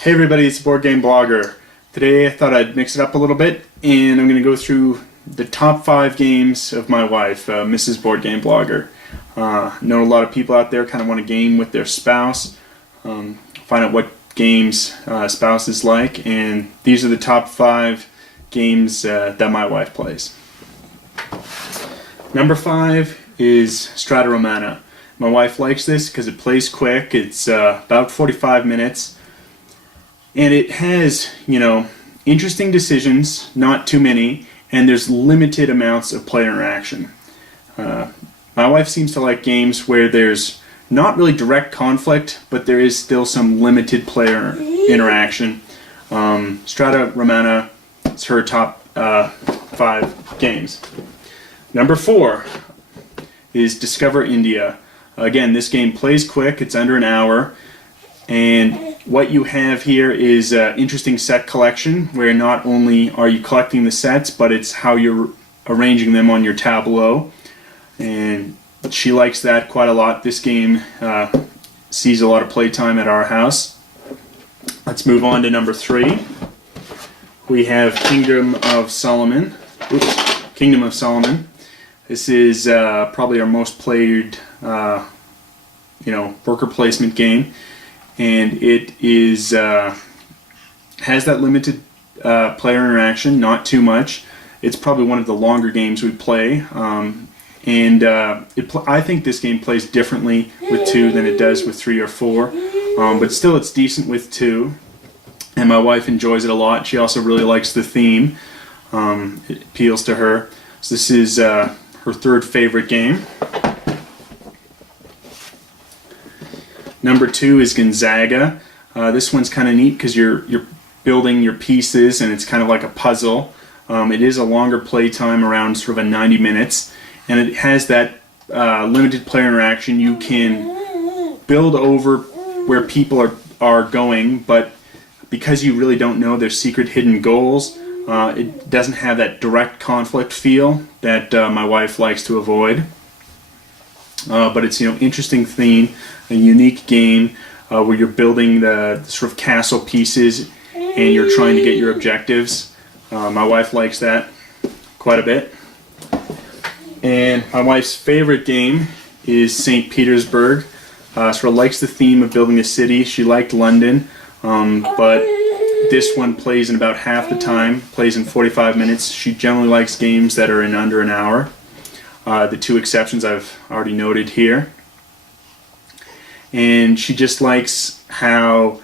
Hey everybody, it's Boardgameblogger. Today I thought I'd mix it up a little bit and I'm going to go through the top 5 games of my wife, Mrs. Boardgameblogger. Know a lot of people out there kind of want to game with their spouse, find out what games spouses like, and these are the top 5 games that my wife plays. Number 5 is Strata Romana. My wife likes this because it plays quick. It's about 45 minutes. And it has, interesting decisions, not too many, and there's limited amounts of player interaction. My wife seems to like games where there's not really direct conflict, but there is still some limited player interaction. Strata Romana is her top 5 games. Number 4 is Discover India. Again, this game plays quick, it's under an hour, and what you have here is an interesting set collection where not only are you collecting the sets, but it's how you're arranging them on your tableau, and she likes that quite a lot. This game sees a lot of playtime at our house. Let's move on to number 3. We have Kingdom of Solomon. Kingdom of Solomon. This is probably our most played, worker placement game. And it is has that limited player interaction, not too much. It's probably one of the longer games we play, I think this game plays differently with 2 than it does with 3 or 4. But still, it's decent with 2, and my wife enjoys it a lot. She also really likes the theme; it appeals to her. So this is her 3rd favorite game. Number 2 is Gonzaga. This one's kind of neat because you're building your pieces and it's kind of like a puzzle. It is a longer play time, around sort of a 90 minutes, and it has that limited player interaction. You can build over where people are going, but because you really don't know their secret hidden goals, it doesn't have that direct conflict feel that my wife likes to avoid. But it's interesting theme, a unique game where you're building the sort of castle pieces and you're trying to get your objectives. My wife likes that quite a bit. And my wife's favorite game is St. Petersburg. Sort of likes the theme of building a city. She liked London, but this one plays in about half the time, plays in 45 minutes. She generally likes games that are in under an hour. The 2 exceptions I've already noted here. And she just likes how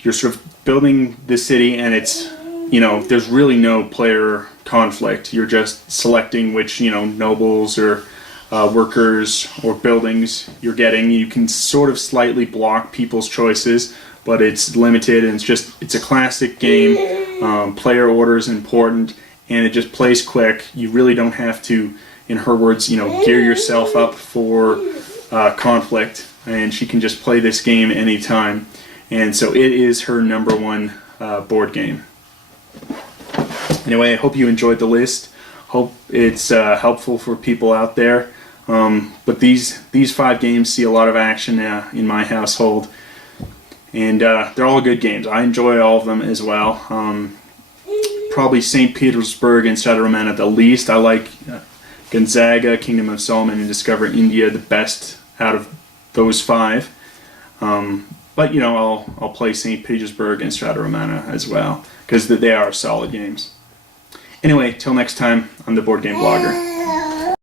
you're sort of building the city and it's, there's really no player conflict. You're just selecting which, nobles or workers or buildings you're getting. You can sort of slightly block people's choices, but it's limited, and it's a classic game. Player order is important, and it just plays quick. You really don't have to, in her words, gear yourself up for conflict, and she can just play this game anytime. And so it is her number 1 board game. Anyway, I hope you enjoyed the list. Hope it's helpful for people out there. But these 5 games see a lot of action in my household, and they're all good games. I enjoy all of them as well. Probably St. Petersburg and Strata Romana the least. I like Gonzaga, Kingdom of Solomon, and Discover India the best out of those 5. But I'll play St. Petersburg and Strata Romana as well because they are solid games. Anyway, till next time, I'm the Board Game Blogger.